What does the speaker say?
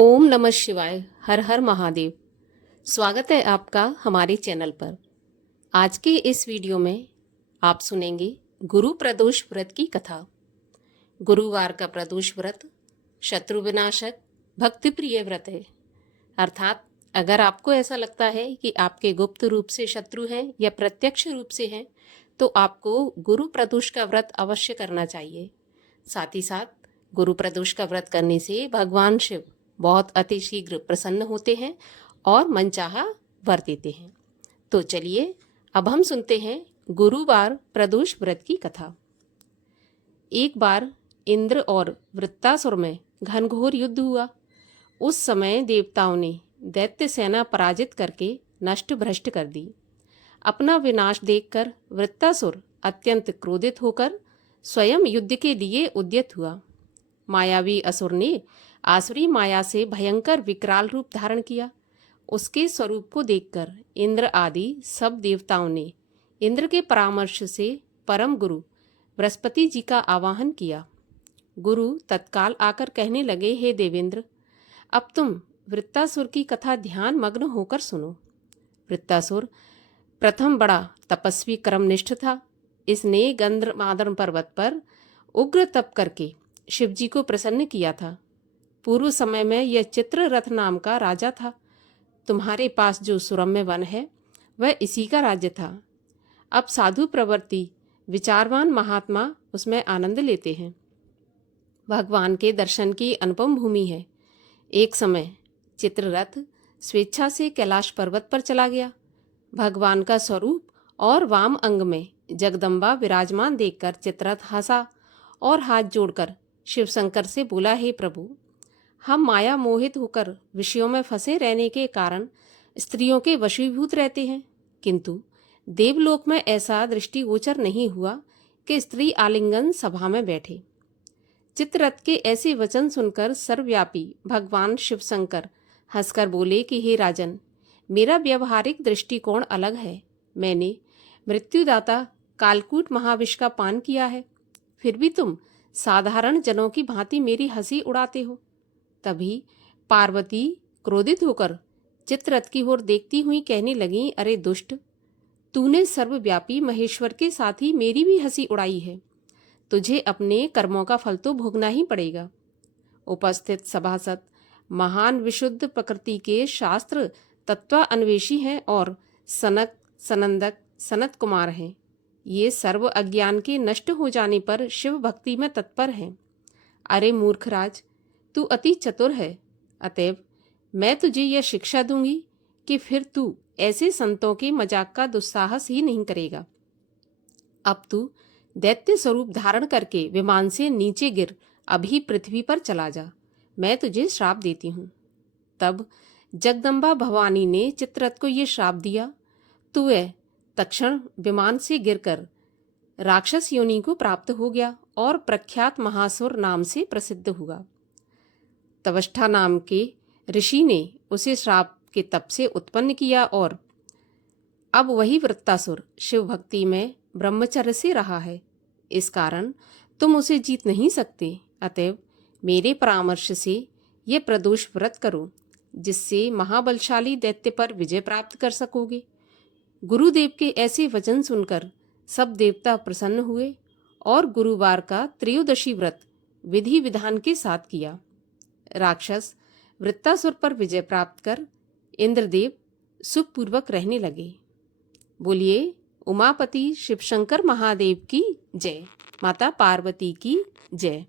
ओम नमः शिवाय। हर हर महादेव। स्वागत है आपका हमारे चैनल पर। आज के इस वीडियो में आप सुनेंगे गुरु प्रदोष व्रत की कथा। गुरुवार का प्रदोष व्रत शत्रु विनाशक भक्ति प्रिय व्रत है। अर्थात अगर आपको ऐसा लगता है कि आपके गुप्त रूप से शत्रु हैं या प्रत्यक्ष रूप से हैं, तो आपको गुरु प्रदोष का व्रत अवश्य करना चाहिए। साथ ही साथ गुरु प्रदोष का व्रत करने से भगवान शिव बहुत अति शीघ्र प्रसन्न होते हैं और मनचाहा वर देते हैं। तो चलिए अब हम सुनते हैं गुरुवार प्रदोष व्रत की कथा। एक बार इंद्र और वृत्तासुर में घनघोर युद्ध हुआ। उस समय देवताओं ने दैत्य सेना पराजित करके नष्ट भ्रष्ट कर दी। अपना विनाश देखकर वृत्तासुर अत्यंत क्रोधित होकर स्वयं युद्ध के लिए उद्यत हुआ। मायावी असुर ने आसुरी माया से भयंकर विकराल रूप धारण किया। उसके स्वरूप को देखकर इंद्र आदि सब देवताओं ने इंद्र के परामर्श से परम गुरु बृहस्पति जी का आवाहन किया। गुरु तत्काल आकर कहने लगे, हे देवेंद्र, अब तुम वृत्तासुर की कथा ध्यान मग्न होकर सुनो। वृत्तासुर प्रथम बड़ा तपस्वी कर्मनिष्ठ था। इसने गंधमादन पर्वत पर उग्र तप करके शिवजी को प्रसन्न किया था। पूर्व समय में यह चित्ररथ नाम का राजा था। तुम्हारे पास जो सुरम्य वन है वह इसी का राज्य था। अब साधु प्रवृत्ति विचारवान महात्मा उसमें आनंद लेते हैं। भगवान के दर्शन की अनुपम भूमि है। एक समय चित्ररथ स्वेच्छा से कैलाश पर्वत पर चला गया। भगवान का स्वरूप और वाम अंग में जगदम्बा विराजमान देखकर चित्ररथ हंसा और हाथ जोड़कर शिवशंकर से बोला, हे प्रभु, हम माया मोहित होकर विषयों में फंसे रहने के कारण स्त्रियों के वशीभूत रहते हैं, किंतु देवलोक में ऐसा दृष्टिगोचर नहीं हुआ कि स्त्री आलिंगन सभा में बैठे। चित्ररथ के ऐसे वचन सुनकर सर्वव्यापी भगवान शिवशंकर हंसकर बोले कि हे राजन, मेरा व्यवहारिक दृष्टिकोण अलग है। मैंने मृत्युदाता कालकूट महाविष का पान किया है, फिर भी तुम साधारण जनों की भांति मेरी हंसी उड़ाते हो। तभी पार्वती क्रोधित होकर चित्ररथ की ओर देखती हुई कहने लगी, अरे दुष्ट, तूने सर्वव्यापी महेश्वर के साथ ही मेरी भी हंसी उड़ाई है। तुझे अपने कर्मों का फल तो भोगना ही पड़ेगा। उपस्थित सभासद महान विशुद्ध प्रकृति के शास्त्र तत्वान्वेषी हैं और सनक, सनंदक, सनत कुमार हैं। ये सर्व अज्ञान के नष्ट हो जाने पर शिव भक्ति में तत्पर हैं। अरे मूर्खराज, तू अति चतुर है, अतएव मैं तुझे यह शिक्षा दूंगी कि फिर तू ऐसे संतों के मजाक का दुस्साहस ही नहीं करेगा। अब तू दैत्य स्वरूप धारण करके विमान से नीचे गिर अभी पृथ्वी पर चला जा, मैं तुझे श्राप देती हूँ। तब जगदम्बा भवानी ने चित्ररथ को ये श्राप दिया। तू तत्क्षण विमान से गिरकर राक्षस योनि को प्राप्त हो गया और प्रख्यात महासुर नाम से प्रसिद्ध हुआ। तवष्ठा नाम के ऋषि ने उसे श्राप के तप से उत्पन्न किया और अब वही वृत्तासुर शिव भक्ति में ब्रह्मचर्य से रहा है। इस कारण तुम उसे जीत नहीं सकते। अतएव मेरे परामर्श से ये प्रदोष व्रत करो, जिससे महाबलशाली दैत्य पर विजय प्राप्त कर सकोगे। गुरुदेव के ऐसे वचन सुनकर सब देवता प्रसन्न हुए और गुरुवार का त्रयोदशी व्रत विधि विधान के साथ किया। राक्षस वृत्तासुर पर विजय प्राप्त कर इंद्रदेव सुखपूर्वक रहने लगे। बोलिए उमापति शिवशंकर महादेव की जय। माता पार्वती की जय।